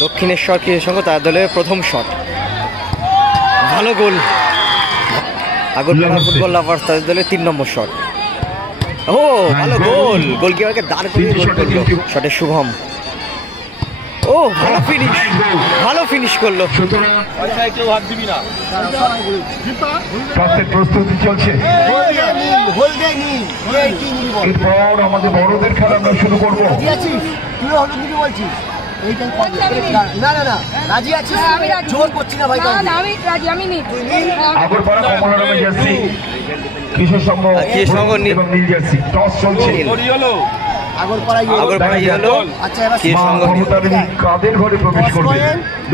দক্ষিণেশ্বর কৃষির সঙ্গে তার দলের প্রথম শট। ভালো গোল। আগরপাড়া ফুটবল লাভার্স তাদের দলের তিন নম্বর শট। ও ভালো গোল। গোলকিপারকে দাঁড় করিয়ে গোল করল। শটে শুভম। ও ভালো ফিনিশ ভালো ফিনিশ করল। প্রস্তুতি চলছে। আমাদের বড়দের খেলা আমরা শুরু করব। এইটাই না না না রাজি আছিস? হ্যাঁ, আমি। জোর করছি না ভাই না আমি রাজি আমি নি তুই নীল। আগরপাড়া কমলা রঙের জার্সি কিশোর সংঘ কিশোর সংঘ এবং নীল? জার্সি টস চলছে। হলো। আগরপাড়া ইয়েলো আচ্ছা এবার কি মা সঙ্গ মমতা দেবী কাদের ঘরে প্রবেশ করবে?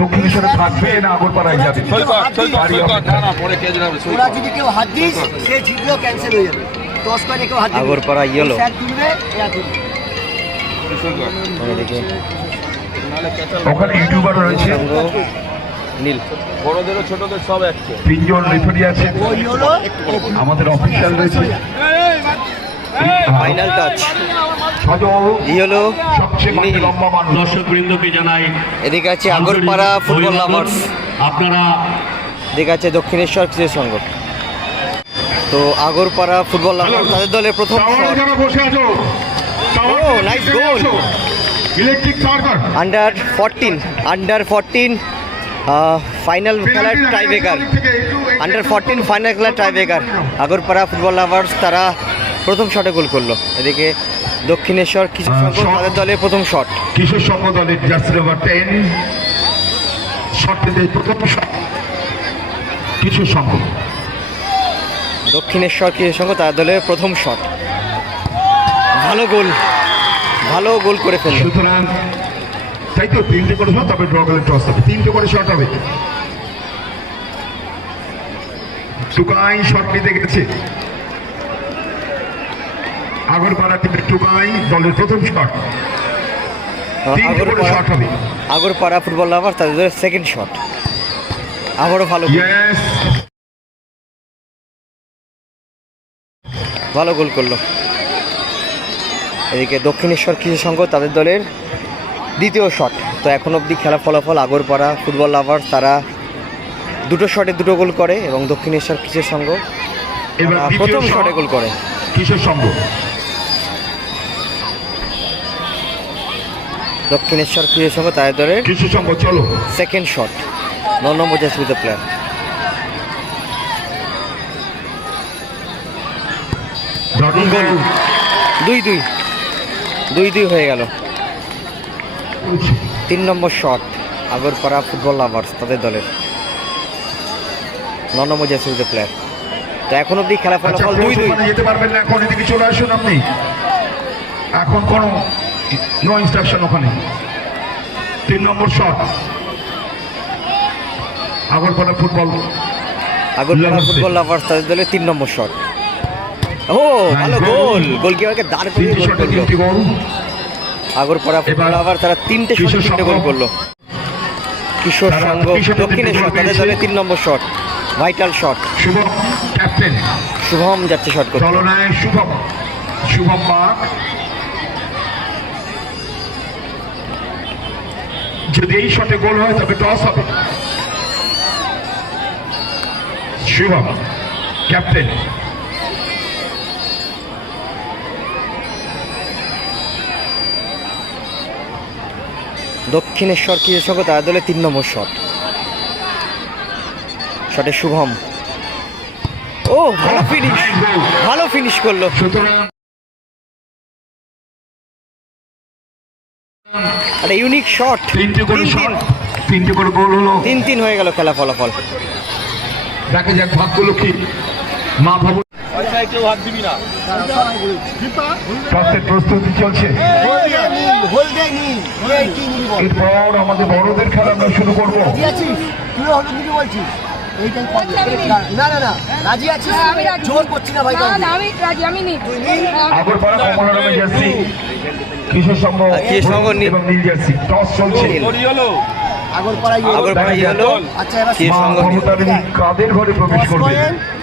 দক্ষিণেশ্বরে থাকবে না আগরপাড়ায় যাবে? সৈকত সৈকত সৈকত। না না পরে কে জানাবে ওরা যদি কেউ হাত দিস সে জিতলেও ক্যান্সেল হয়ে যাবে। টস করে কেউ হাত আগরপাড়া ইয়েলো স্যার তুলবে এরা তুলবে। ওখানে ইউটিউবার রয়েছে। নীল। বড়দেরও ছোটদের সব এককে তিনজন রেফারি আছে। আমাদের অফিসিয়াল রয়েছে। ফাইনাল টাচ হলো দর্শক বৃন্দকে জানাই এদিকে আছে আগরপাড়া ফুটবল লাভার্স আপনারা এদিকে আছে দক্ষিণেশ্বর কৃষি সংঘ। তো আগরপাড়া ফুটবল লাভার্স তাদের দলের প্রথম টাওয়ারে বসে আছো ও. Under fourteen under fourteen final খেলার টাইব্রেকার আন্ডার ফোরটিন ফাইনাল খেলার টাইব্রেকার আগরপাড়া ফুটবল লাভার্স তারা প্রথম শটে গোল করল। এদিকে দক্ষিণেশ্বর কিছু আহ, তাদের দলের প্রথম শট কিশোর সংঘ দলের জার্সি নাম্বার টেন প্রথম শট কিশোর সংঘ দক্ষিণেশ্বর কিছু সংখ্যক তাদের দলের প্রথম শট ভালো গোল ভালো গোল করে ফেলল। সুতরাং তাই তো তিনটে করে শট তবে ড্র করলে টস হবে। তিনটে করে শট হবে। টুকাই শট নিতে গেছে। আগরপাড়া টিমের টুকাই দলের প্রথম শট তিনটে করে শট হবে। আগরপাড়া ফুটবল লাভার তাদের সেকেন্ড শট আবারও ভালো ভালো গোল করল। এদিকে দক্ষিণেশ্বর কৃষি সংঘ তাদের দলের দ্বিতীয় শট তো এখন অবধি খেলা ফলাফল আগরপাড়া ফুটবল লাভার তারা দুটো শটে দুটো গোল করে এবং দক্ষিণেশ্বর কৃষি সংঘ প্রথম শটে গোল করে। কিশোর সংঘ। দক্ষিণেশ্বর কৃষি সংঘ তাদের দলের সংঘ চলো। সেকেন্ড শট ন নম্বর জার্সি উইথ প্লেয়ার দুই দুই। দুই দুই হয়ে গেল। তিন নম্বর শট আগরপাড়া ফুটবল লাভার্স তাদের দলের। ন নম্বর উইথ প্লেয়ার তো এখন অব্দি খেলা আচ্ছা ফলাফল দুই দুই। যেতে পারবেন না এখন এদিকে চলে আসুন আপনি। এখন কোনো নো ইনস্ট্রাকশন ওখানে। তিন নম্বর shot Agarpara football Agarpara. Football lovers তাদের দলের তিন নম্বর শট ও ভালো গোল। গোলকিপারকে দাঁড় করিয়ে গোল করল। আগরপাড়া ফুটবল লাভার তারা তিনটে শটে তিনটে গোল করল। কিশোর সংঘ দক্ষিণেশ্বর তাদের। দলের তিন নম্বর shot vital shot captain Shubham যাচ্ছে শট করতে। চলনায় শুভম। শুভম বাগ যদি এই শটে গোল হয় তবে টস হবে। শুভম ক্যাপ্টেন দক্ষিণেশ্বর কৃষি সংঘ তাদের দলের তিন নম্বর শট। শটে শুভম। ও ভালো ফিনিশ ভালো ফিনিশ করল। একটা ইউনিক শট তিনটে করে শট তিন তিনটে করে গোল হলো। তিন তিন হয়ে গেল খেলা ফলাফল। দেখা যাক ভাগ্যলক্ষ্মী মা ভবন প্রস্তুতি চলছে এরপর আমাদের বড়দের খেলা আমরা শুরু করব রাজি আছিস তুই বলছিস না না না রাজি আছিস আমি রাজি। জোর করছি না ভাই না কাউকে। না আমি রাজি আমি নি তুই নীল আগরপাড়া কমলা রঙের জার্সি কিশোর সংঘ। এবং নীল জার্সি টস চলছে হলো ইয়ে। আগরপাড়া ইয়েলো আচ্ছা এবার কি দেবী কাদের ঘরে প্রবেশ করবে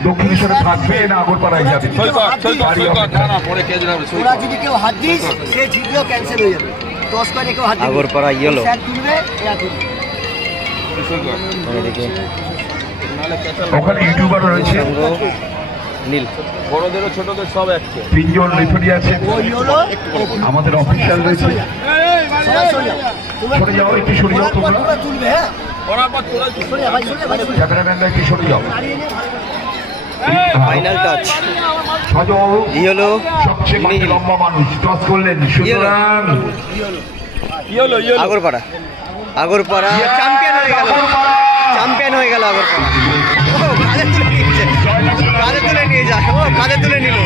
দক্ষিণেশ্বরে থাকবে না আগরপাড়ায় যাবে ওরা যদি কেউ হাত দিস সে জিতলেও ক্যান্সেল হয়ে যাবে দশ করে কেউ হাত আগরপাড়া ইয়েলো ওখানে ইউটিউবার রয়েছে নীল। বড়দেরও ছোটদের সব একছে তিনজন রেফারি আছে। ওই হলো আমাদের অফিসিয়াল রয়েছে। সরে যাও একটু সরে যাও তোমরা- হ্যাঁ। ক্যামেরাম্যানরা একটু সরে যাও। Final touch yellow. সবচেয়ে লম্বা মানুষ টস করলেন। সুতরাং ইয়ে আগরপাড়া। আগরপাড়া। চ্যাম্পিয়ন হয়ে গেল। চ্যাম্পিয়ন হয়ে গেল আগরপাড়া। যায় ও কাঁধে তুলে নিল।